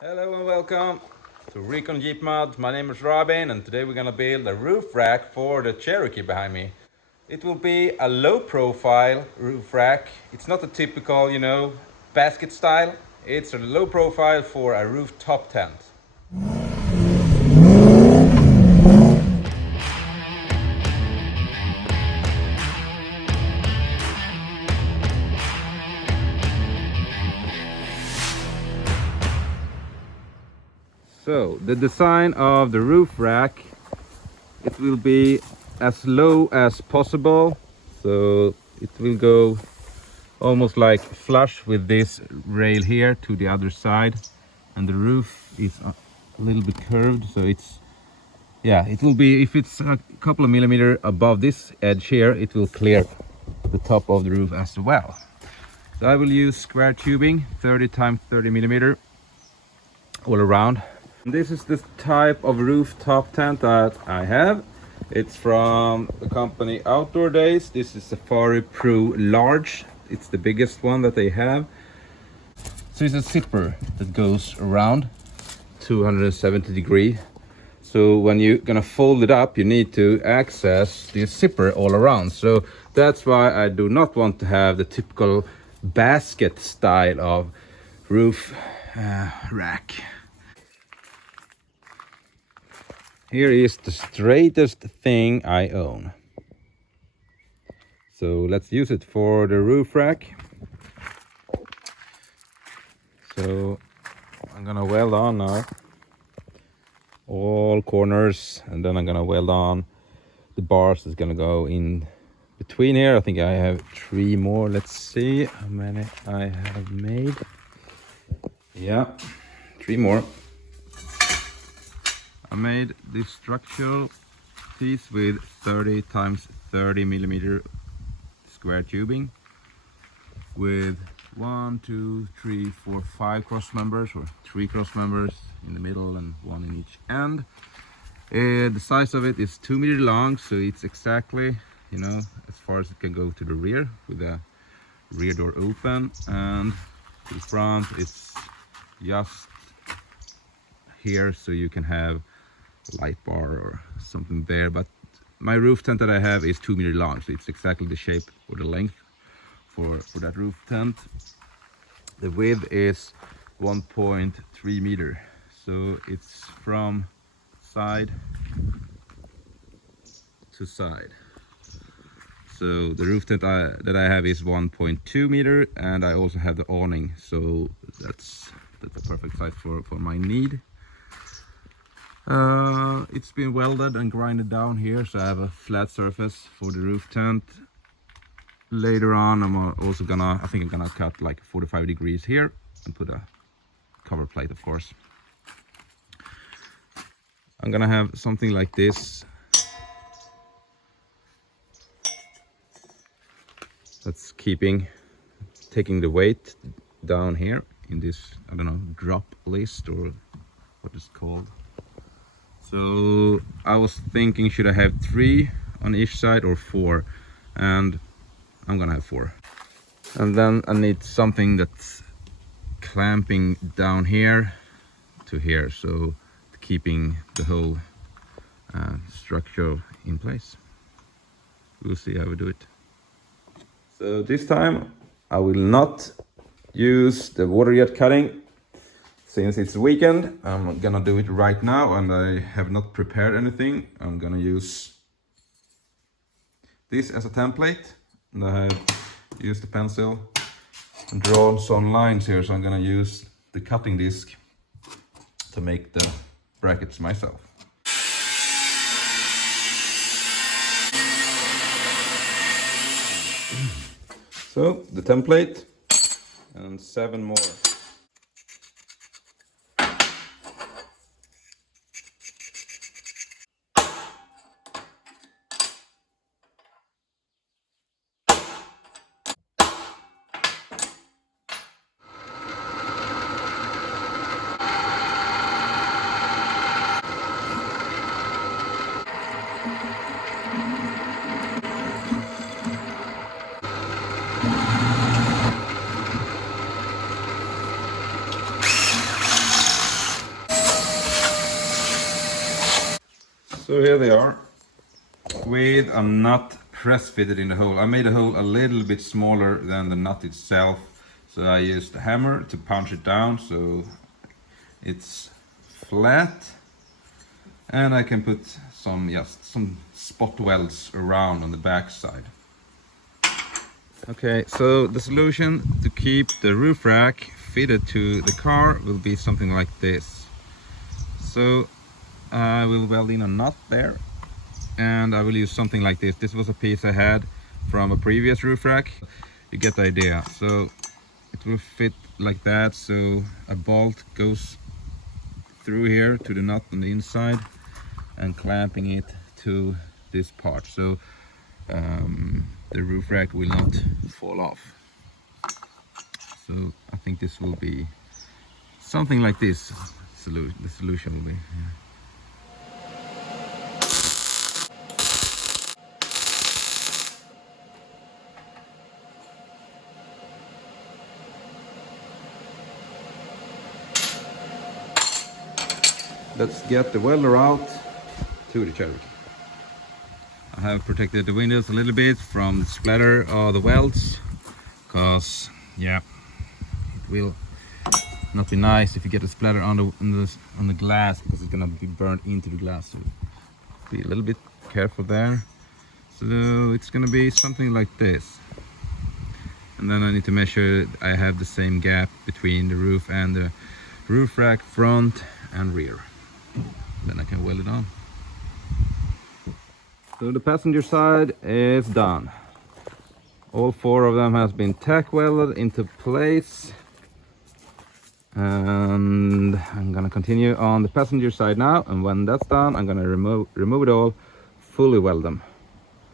Hello and welcome to Recon Jeep Mod. My name is Robin and today we're gonna build a roof rack for the Cherokee behind me. It will be a low profile roof rack. It's not a typical, basket style. It's a low profile for a rooftop tent. So the design of the roof rack, it will be as low as possible. So it will go almost like flush with this rail here to the other side, and the roof is a little bit curved, so it will be, if it's a couple of millimeter above this edge here, it will clear the top of the roof as well. So I will use square tubing 30 times 30 millimeter all around. And this is the type of rooftop tent that I have. It's from the company Outdoor Days. This is Safari Pro Large. It's the biggest one that they have. So it's a zipper that goes around 270 degrees. So when you're gonna fold it up, you need to access the zipper all around. So that's why I do not want to have the typical basket style of roof rack. Here is the straightest thing I own. So let's use it for the roof rack. So I'm gonna weld on now all corners, and then I'm gonna weld on the bars that's gonna go in between here. I think I have 3 more. Let's see how many I have made. Yeah, 3 more. I made this structural piece with 30 times 30 millimeter square tubing with 1, 2, 3, 4, 5 cross members, or 3 cross members in the middle and 1 in each end. The size of it is 2 meters long, so it's exactly, as far as it can go to the rear with the rear door open, and to the front it's just here, so you can have a light bar or something there. But my roof tent that I have is 2 meters long, so it's exactly the shape or the length for that roof tent. The width is 1.3 meter, so it's from side to side. So the roof tent that I have is 1.2 meter, and I also have the awning, so that's a perfect size for my need. It's been welded and grinded down here, so I have a flat surface for the roof tent. Later on, I think I'm gonna cut like 45 degrees here and put a cover plate, of course. I'm gonna have something like this. That's taking the weight down here in this, I don't know, drop list or what it's called. So I was thinking, should I have 3 on each side or 4? And I'm gonna have 4. And then I need something that's clamping down here to here, so keeping the whole structure in place. We'll see how we do it. So this time I will not use the water jet cutting. Since it's weekend, I'm gonna do it right now, and I have not prepared anything. I'm gonna use this as a template, and I have used the pencil and drawn some lines here, so I'm gonna use the cutting disc to make the brackets myself. So the template and 7 more. So here they are, with a nut press fitted in the hole. I made the hole a little bit smaller than the nut itself, so I used a hammer to punch it down so it's flat, and I can put some spot welds around on the back side. Okay, so the solution to keep the roof rack fitted to the car will be something like this. So I will weld in a nut there, and I will use something like this. This was a piece I had from a previous roof rack. You get the idea. So it will fit like that, so a bolt goes through here to the nut on the inside and clamping it to this part, so the roof rack will not fall off. So I think this will be something like this. The solution will be. Yeah. Let's get the welder out to the Cherokee. I have protected the windows a little bit from the splatter of the welds, because yeah, it will not be nice if you get a splatter on the glass, because it's gonna be burned into the glass. So be a little bit careful there. So it's gonna be something like this, and then I need to measure I have the same gap between the roof and the roof rack, front and rear. Then I can weld it on. So the passenger side is done. All four of them has been tack welded into place, and I'm gonna continue on the passenger side now, and when that's done I'm gonna remove it all, fully weld them.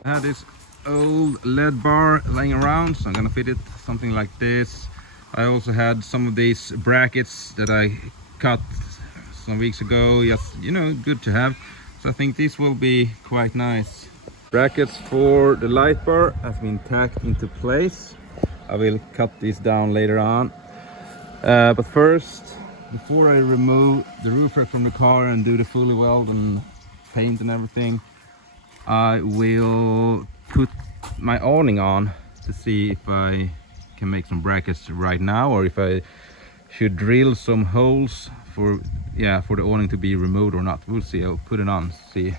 I had this old lead bar laying around, so I'm gonna fit it something like this. I also had some of these brackets that I cut some weeks ago, just, you know, good to have. So I think this will be quite nice. Brackets for the light bar has been tacked into place. I will cut these down later on. But first, before I remove the roof rack from the car and do the fully weld and paint and everything, I will put my awning on to see if I can make some brackets right now, or if I should drill some holes for the awning to be removed or not. We'll see. I'll put it on, see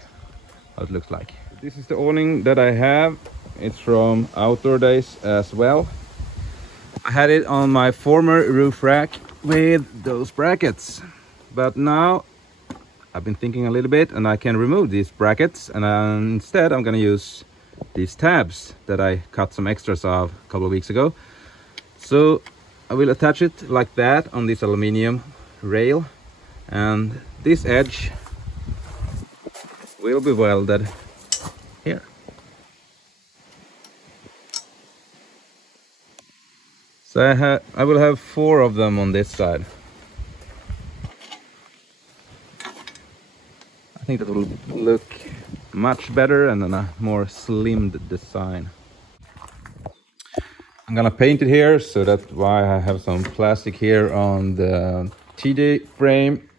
how it looks like. This is the awning that I have. It's from Outdoor Days as well. I had it on my former roof rack with those brackets, but now I've been thinking a little bit and I can remove these brackets, and instead I'm gonna use these tabs that I cut some extras of a couple of weeks ago. So I will attach it like that on this aluminum rail, and this edge will be welded here. So I will have 4 of them on this side. I think that will look much better and then a more slimmed design. I'm gonna paint it here, so that's why I have some plastic here on the TJ frame.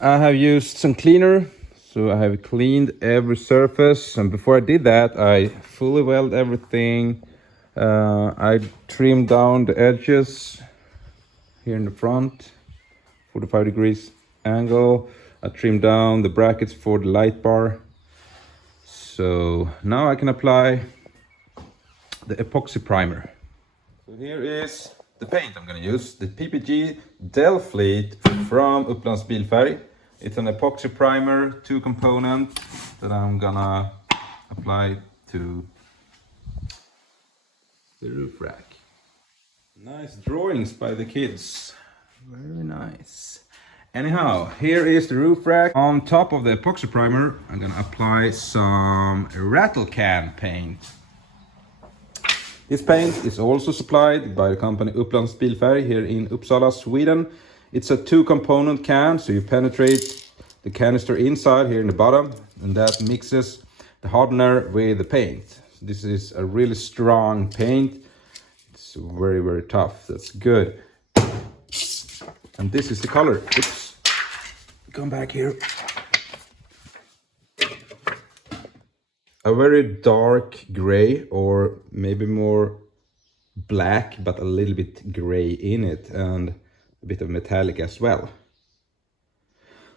I have used some cleaner, so I have cleaned every surface, and before I did that I fully welded everything. I trimmed down the edges here in the front, 45 degrees angle. I trimmed down the brackets for the light bar. So now I can apply the epoxy primer. So here is the paint I'm going to use, the PPG Delfleet from Upplands Bilfärg. It's an epoxy primer, 2 component, that I'm gonna apply to the roof rack. Nice drawings by the kids, very nice. Anyhow, here is the roof rack. On top of the epoxy primer, I'm gonna apply some rattle can paint. This paint is also supplied by the company Upplands Bilfärg here in Uppsala, Sweden. It's a 2-component can, so you penetrate the canister inside here in the bottom, and that mixes the hardener with the paint. So this is a really strong paint. It's very, very tough. That's good. And this is the color. Oops. Come back here. a very dark gray, or maybe more black but a little bit gray in it, and a bit of metallic as well.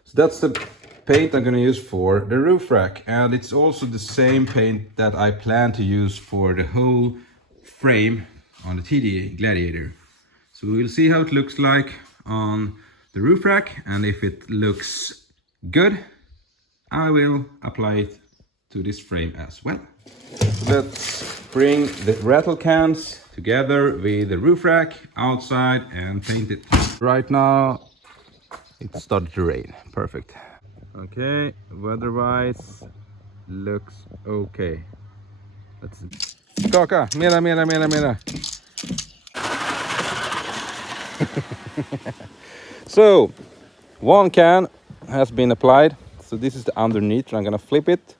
So that's the paint I'm gonna use for the roof rack, and it's also the same paint that I plan to use for the whole frame on the TD Gladiator. So we'll see how it looks like on the roof rack, and if it looks good, I will apply it to this frame as well. So let's bring the rattle cans together with the roof rack outside and paint it. Right now it started to rain. Perfect. Okay, weather-wise looks okay. Let's skaka, mera. So, one can has been applied. So this is the underneath. I'm gonna flip it,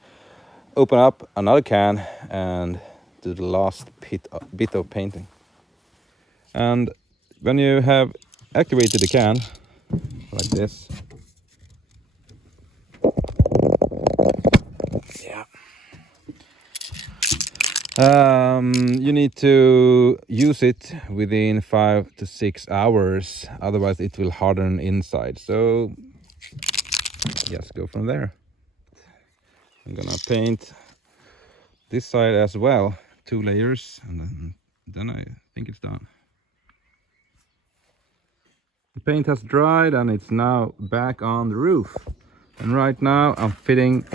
open up another can, and do the last bit of painting. And when you have activated the can like this, you need to use it within 5 to 6 hours, otherwise it will harden inside. So just go from there. I'm gonna paint this side as well, 2 layers, and then I think it's done. The paint has dried and it's now back on the roof. And right now I'm fitting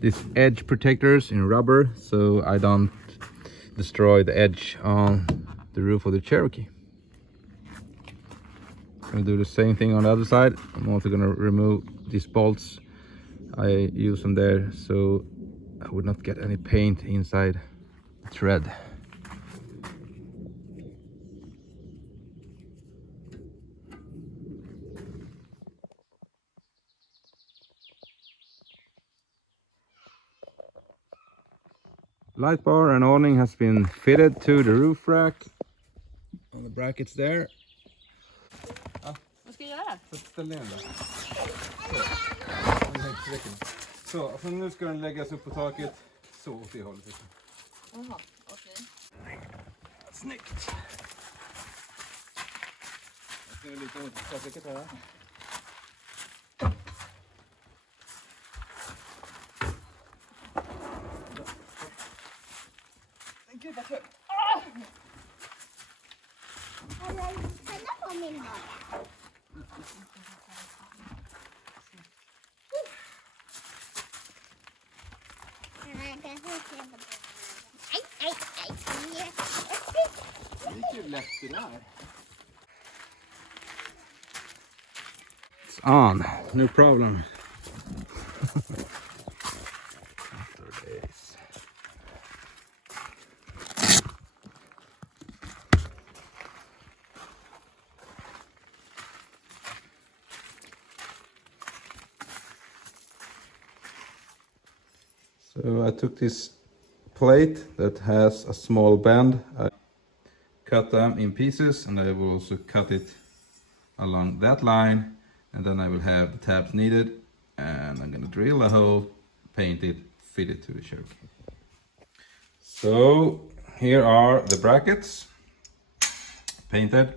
these edge protectors in rubber so I don't destroy the edge on the roof of the Cherokee. I'm gonna do the same thing on the other side. I'm also gonna remove these bolts. I use them there so I would not get any paint inside the thread. Light bar and awning has been fitted to the roof rack on the brackets there. Vad ska jag göra? Ställ ner den. Så, för nu ska den läggas upp på taket. Så åt det hållet. Jaha, okej. Snyggt! Jag ska lite åt taket här. Gud vad kul! Kolla på min mage. Det är lätt det där. It's on, no problem. After days. So I took this plate that has a small bend. I cut them in pieces, and I will also cut it along that line, and then I will have the tabs needed, and I'm gonna drill a hole, paint it, fit it to the Cherokee. So here are the brackets painted,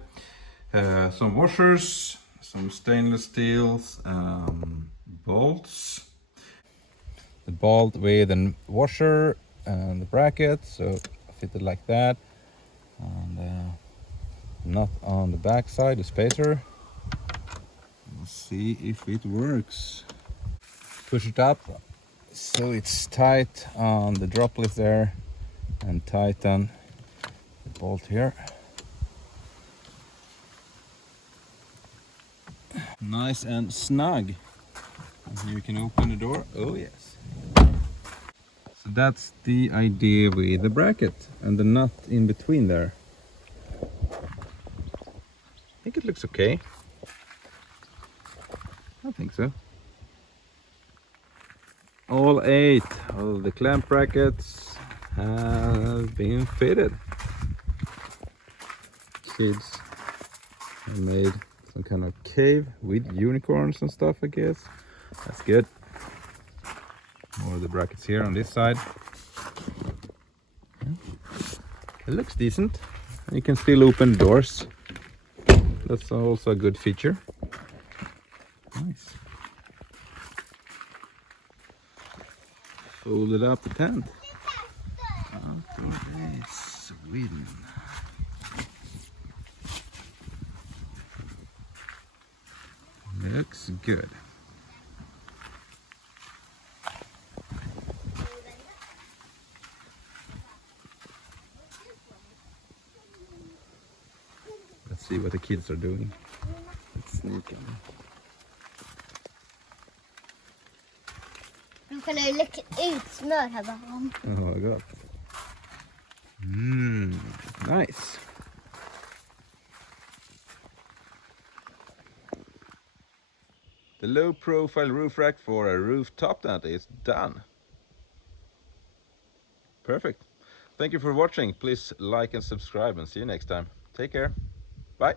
some washers, some stainless steels, bolts, the bolt with a washer and the bracket, so fitted like that, and not on the back side, the spacer. Let's see if it works. Push it up so it's tight on the droplet there, and tighten the bolt here. Nice and snug. And here you can open the door. Oh yes. So that's the idea with the bracket and the nut in between there. I think it looks okay. I think so. All 8 of the clamp brackets have been fitted. Kids have made some kind of cave with unicorns and stuff, I guess. That's good. More of the brackets here on this side. It looks decent. You can still open doors. That's also a good feature. Nice. Folded up the tent. Outdoor Sweden. Looks good. Let's see what the kids are doing. Let's sneak in. Nu kan jag läcka ut smör här bakom. Oh, gott. Nice. The low profile roof rack for a rooftop tent is done. Perfect. Thank you for watching. Please like and subscribe and see you next time. Take care. Bye.